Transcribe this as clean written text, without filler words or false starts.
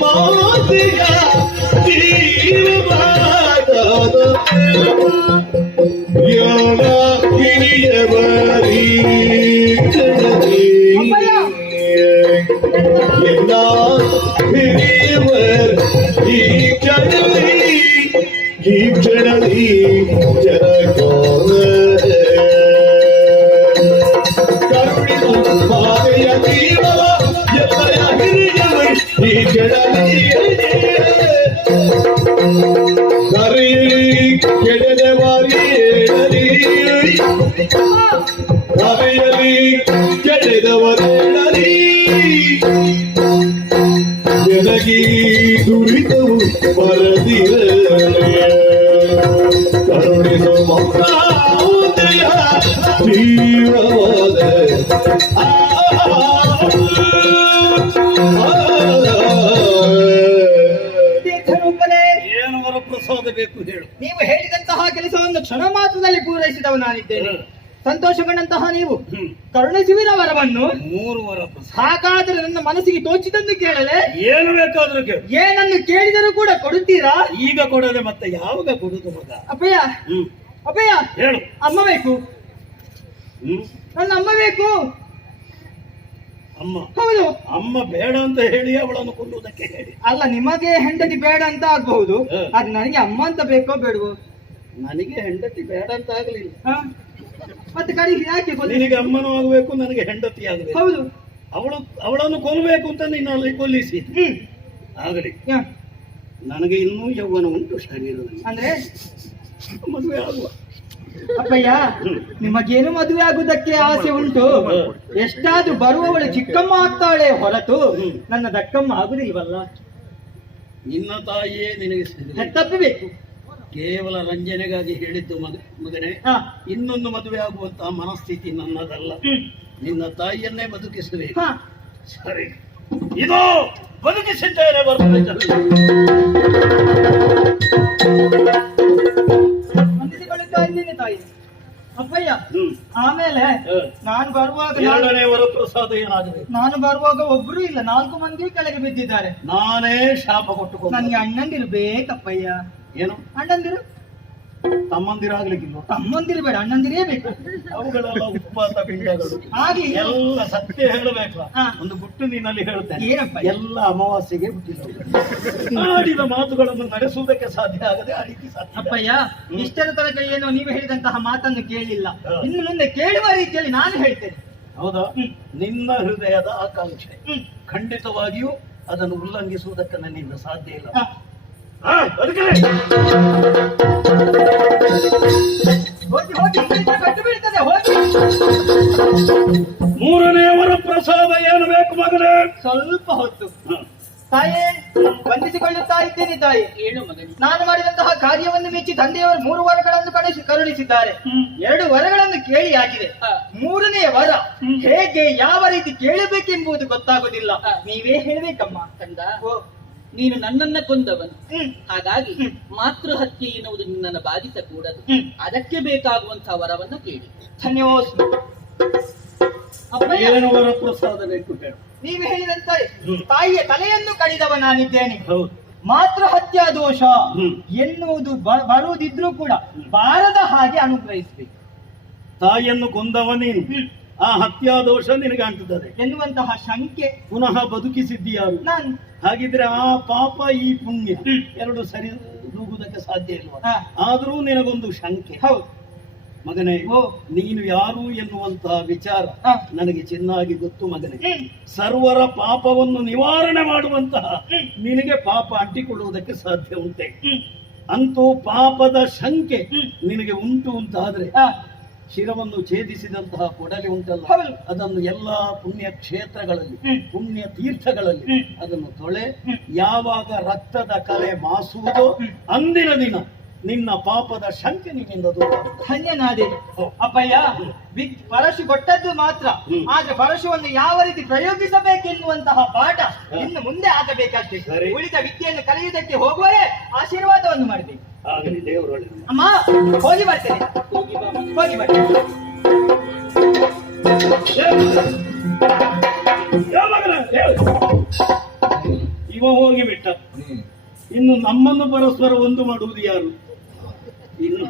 ಮಾತಿಯ ಜೀವವಾದ ಯೋಗ ಹಿರಿಯವರೀ ಎಲ್ಲ ಹಿರಿಯವರು ಈ ಕ್ಷಣದಲ್ಲಿ ಜನಗಾನ ಕರುಣಿಸು ಮಾತೆಯ ಜೀವವ ಎಲ್ಲರ ಹಿರಿಯವರು ಈ ಕ್ಷಣದಲ್ಲಿ ಕರೆಯಲಿ ಕೆಡದವರಿ ಹೇಳಲಿ ಕರೆಯಲಿ ಕೆಡದವರೇಳಲಿ ಜನಗೀ ದುರಿತವು ಬರದಿರಲಿ ಕರುಣಿಸು ಮಾತೆಯ ಜೀವವಾದ ಏನು ವರಪ್ರಸಾದ ಬೇಕು ಹೇಳು. ನೀವು ಹೇಳಿದಂತಹ ಕೆಲಸವನ್ನು ಕ್ಷಣ ಮಾತ್ರದಲ್ಲಿ ಪೂರೈಸಿದವ ನಾನಿದ್ದೇನೆ. ಸಂತೋಷಗೊಂಡಂತಹ ನೀವು ಕರುಣಿಸುವಿರ ವರವನ್ನು 3 ವರಪ್ರಸಾದ. ಹಾಗಾದರೆ ನನ್ನ ಮನಸ್ಸಿಗೆ ತೋಚಿದಂದು ಕೇಳಲೆ ಏನು ಬೇಕಾದ್ರೂ ಕೇಳು. ಏನನ್ನು ಕೇಳಿದರೂ ಕೂಡ ಕೊಡುತ್ತೀರಾ? ಈಗ ಕೊಡದೆ ಮತ್ತೆ ಯಾವಾಗ ಕೊಡುದು ಮಗ? ಅಪ್ಪಯ್ಯ ಅಪ್ಪಯ್ಯ ಹೇಳು. ಅಮ್ಮ ಬೇಕು, ನನ್ನ ಅಮ್ಮ ಬೇಕು. ಅಮ್ಮ? ಹೌದು. ಅಮ್ಮ ಬೇಡ ಅಂತ ಹೇಳಿ ಅವಳನ್ನು ಕೊಲ್ಲುವುದಕ್ಕೆ ಹೇಳಿ. ಅಲ್ಲ, ನಿಮಗೆ ಹೆಂಡತಿ ಬೇಡ ಅಂತ ಆಗ್ಬಹುದು, ಅದು ನನಗೆ ಅಮ್ಮ ಅಂತ ಬೇಕೋ ಬೇಡವೋ? ನನಗೆ ಹೆಂಡತಿ ಬೇಡ ಅಂತ ಆಗ್ಲಿಲ್ಲ, ಮತ್ತೆ ಕರೀಲಿ ಯಾಕೆ? ನಿನಗೆ ಅಮ್ಮನೂ ಆಗ್ಬೇಕು, ನನಗೆ ಹೆಂಡತಿ ಆಗ್ಬೇಕು. ಹೌದು. ಅವಳನ್ನು ಕೊಲ್ಲಬೇಕು ಅಂತ ನಿನ್ನಲ್ಲಿ ಕೊಲ್ಲಿಸಿ ಆಗಲಿ. ನನಗೆ ಇನ್ನೂ ಯೌವನ ಉಂಟು ಶರೀರದಲ್ಲಿ, ಅಂದ್ರೆ ಮದುವೆ ಆಗುವ. ಅಪ್ಪಯ್ಯ, ನಿಮಗೇನು ಮದುವೆ ಆಗುವುದಕ್ಕೆ ಆಸೆ ಉಂಟು. ಎಷ್ಟಾದ್ರೂ ಬರುವವಳು ಚಿಕ್ಕಮ್ಮ ಆಗ್ತಾಳೆ ಹೊರತು ನನ್ನ ದಕ್ಕಮ್ಮ ಆಗುದಿಲ್ವಲ್ಲ. ನಿನ್ನ ತಾಯಿಯೇ ನಿನಗೆ ತಪ್ಪಬೇಕು. ಕೇವಲ ರಂಜನೆಗಾಗಿ ಹೇಳಿದ್ದು ಮಗನೇ. ಇನ್ನೊಂದು ಮದುವೆ ಆಗುವಂತಹ ಮನಸ್ಥಿತಿ ನನ್ನದಲ್ಲ. ನಿನ್ನ ತಾಯಿಯನ್ನೇ ಬದುಕಿಸಬೇಕು. ಸರಿ, ಇದು ಬದುಕಿಸಿದ್ದೇನೆ. ತಾಯಿ ಅಪ್ಪಯ್ಯ, ಆಮೇಲೆ ನಾನು ಬರುವಾಗ 2ನೇ ವರಪ್ರಸಾದ ಏನಾಗಿದೆ? ನಾನು ಬರುವಾಗ ಒಬ್ರು ಇಲ್ಲ, 4 ಮಂದಿ ಕೆಳಗೆ ಬಿದ್ದಿದ್ದಾರೆ. ನಾನೇ ಶಾಪ ಕೊಟ್ಟುಕೊಂಡು. ನನಗೆ ಅಣ್ಣಂದಿರು ಬೇಕಪ್ಪಯ್ಯ. ಏನು ಅಣ್ಣಂದಿರು? ತಮ್ಮಂದಿರಾಗ್ಲಿಕ್ಕಿಲ್ಲ. ತಮ್ಮಂದಿರು ಬೇಡ, ಅಣ್ಣಂದಿರೇ ಬೇಕು. ಅವುಗಳೆಲ್ಲ ಉತ್ಪಾತ ಪಿಂಡಗಳು. ಹಾಗೆ ಎಲ್ಲ ಸತ್ಯ ಹೇಳಬೇಕು. ಒಂದು ಗುಟ್ಟು ನಿನ್ನಲ್ಲಿ ಹೇಳ್ತೇನೆ. ಏನಪ್ಪ? ಎಲ್ಲ ಅಮಾವಾಸ್ಯೆಗೆ ಹುಟ್ಟಿದ ಆಡಿದ ಮಾತುಗಳನ್ನು ನಡೆಸುವುದಕ್ಕೆ ಸಾಧ್ಯ ಆಗದೆ ಆ ರೀತಿ ಸಾಧ್ಯ. ಅಪ್ಪಯ್ಯ, ಇಷ್ಟರ ತನಕ ಏನು ನೀವು ಹೇಳಿದಂತಹ ಮಾತನ್ನು ಕೇಳಿಲ್ಲ. ಇನ್ನು ಮುಂದೆ ಕೇಳುವ ರೀತಿಯಲ್ಲಿ ನಾನು ಹೇಳ್ತೇನೆ. ಹೌದಾ? ನಿನ್ನ ಹೃದಯದ ಆಕಾಂಕ್ಷೆ ಖಂಡಿತವಾಗಿಯೂ ಅದನ್ನು ಉಲ್ಲಂಘಿಸುವುದಕ್ಕೆ ನನ್ನಿಂದ ಸಾಧ್ಯ ಇಲ್ಲ. ಮೂರನೇ ವರಪ್ರಸಾದ ಏನು ಬೇಕು ಮಗನೇ? ಸ್ವಲ್ಪ ಹೊತ್ತು ತಾಯೇ ಬಂಧಿಸಿಕೊಳ್ಳುತ್ತಾ ಇದ್ದೇನೆ. ತಾಯಿ, ಏನು ಮಗನೇ? ನಾನು ಮಾಡಿದಂತಹ ಕಾರ್ಯವನ್ನು ಮೆಚ್ಚಿ ತಂದೆಯವರು 3 ವರಗಳನ್ನು ಕರುಣಿಸಿದ್ದಾರೆ. 2 ವರಗಳನ್ನು ಕೇಳಿ ಆಗಿದೆ. 3ನೇ ವರ ಹೇಗೆ ಯಾವ ರೀತಿ ಕೇಳಬೇಕೆಂಬುದು ಗೊತ್ತಾಗುವುದಿಲ್ಲ. ನೀವೇ ಹೇಳ್ಬೇಕಮ್ಮ. ಕಂದ, ನೀನು ನನ್ನನ್ನ ಕೊಂದವನು, ಹಾಗಾಗಿ ಮಾತೃ ಹತ್ಯೆ ಎನ್ನುವುದು ನಿನ್ನನ್ನು ಬಾಧಿಸಕೂಡದು. ಅದಕ್ಕೆ ಬೇಕಾಗುವಂತಹ ವರವನ್ನ ಕೇಳಿ. ಧನ್ಯವಾದ. ಏನು ವರಪ್ರಸಾದ ಬೇಕು ಹೇಳು. ನೀವು ಹೇಳಿದಂತೆ ತಾಯಿಯ ತಲೆಯನ್ನು ಕಡಿದವ ನಾನಿದ್ದೇನೆ. ಹೌದು. ಮಾತೃ ಹತ್ಯಾ ದೋಷ ಎನ್ನುವುದು ಬರುವುದಿದ್ರೂ ಕೂಡ ಬಾರದ ಹಾಗೆ ಅನುಗ್ರಹಿಸಬೇಕು. ತಾಯಿಯನ್ನು ಕೊಂದವ ನೀನು, ಆ ಹತ್ಯಾ ದೋಷ ನಿನಗೆ ಅಂಟುತ್ತದೆ ಎನ್ನುವಂತಹ ಶಂಕೆ. ಪುನಃ ಬದುಕಿಸಿದ್ದೀಯಾರು ನಾನು. ಹಾಗಿದ್ರೆ ಆ ಪಾಪ ಈ ಪುಣ್ಯ 2 ಸರಿ ದೂಗುವುದಕ್ಕೆ ಸಾಧ್ಯ ಇಲ್ವಾ? ಆದರೂ ನಿನಗೊಂದು ಶಂಕೆ. ಹೌದು ಮಗನೇ, ನೀನು ಯಾರು ಎನ್ನುವಂತಹ ವಿಚಾರ ನನಗೆ ಚೆನ್ನಾಗಿ ಗೊತ್ತು ಮಗನೇ. ಸರ್ವರ ಪಾಪವನ್ನು ನಿವಾರಣೆ ಮಾಡುವಂತಹ ನಿನಗೆ ಪಾಪ ಅಂಟಿಕೊಳ್ಳುವುದಕ್ಕೆ ಸಾಧ್ಯ ಉಂಟೆ? ಅಂತೂ ಪಾಪದ ಶಂಕೆ ನಿನಗೆ ಉಂಟು ಅಂತಾದ್ರೆ ಶಿರವನ್ನು ಛೇದಿಸಿದಂತಹ ಕೊಡಲಿ ಉಂಟಲ್ಲ, ಅದನ್ನು ಎಲ್ಲಾ ಪುಣ್ಯ ಕ್ಷೇತ್ರಗಳಲ್ಲಿ, ಪುಣ್ಯ ತೀರ್ಥಗಳಲ್ಲಿ ಅದನ್ನು ತೊಳೆ ಯಾವಾಗ ರಕ್ತದ ಕಲೆ ಮಾಸುವುದೋ ಅಂದಿನ ದಿನ ನಿನ್ನ ಪಾಪದ ಶಂಕೆ ನಿನ್ನಿಂದ ದೂರ. ಧನ್ಯನಾದೆ ಅಪ್ಪಯ್ಯ. ಪರಶು ಕೊಟ್ಟದ್ದು ಮಾತ್ರ, ಆದ್ರೆ ಪರಶುವನ್ನು ಯಾವ ರೀತಿ ಪ್ರಯೋಗಿಸಬೇಕೆನ್ನುವಂತಹ ಪಾಠ ಇನ್ನು ಮುಂದೆ ಆಗಬೇಕಾಗ್ತದೆ. ಉಳಿದ ವಿದ್ಯೆಯನ್ನು ಕಲಿಯುವುದಕ್ಕೆ ಹೋಗುವರೆ ಆಶೀರ್ವಾದವನ್ನು ಮಾಡಬೇಕು. ಆಗಲಿ ದೇವರು. ಅಮ್ಮ, ಹೋಗಿ ಬರ್ತೇನೆ. ಹೋಗಿ ಬರ್ತೇನೆ. ಇವ ಹೋಗಿಬಿಟ್ಟ. ಇನ್ನು ನಮ್ಮನ್ನು ಪರಸ್ಪರ ಒಂದು ಮಾಡುವುದು ಯಾರು? ಇನ್ನು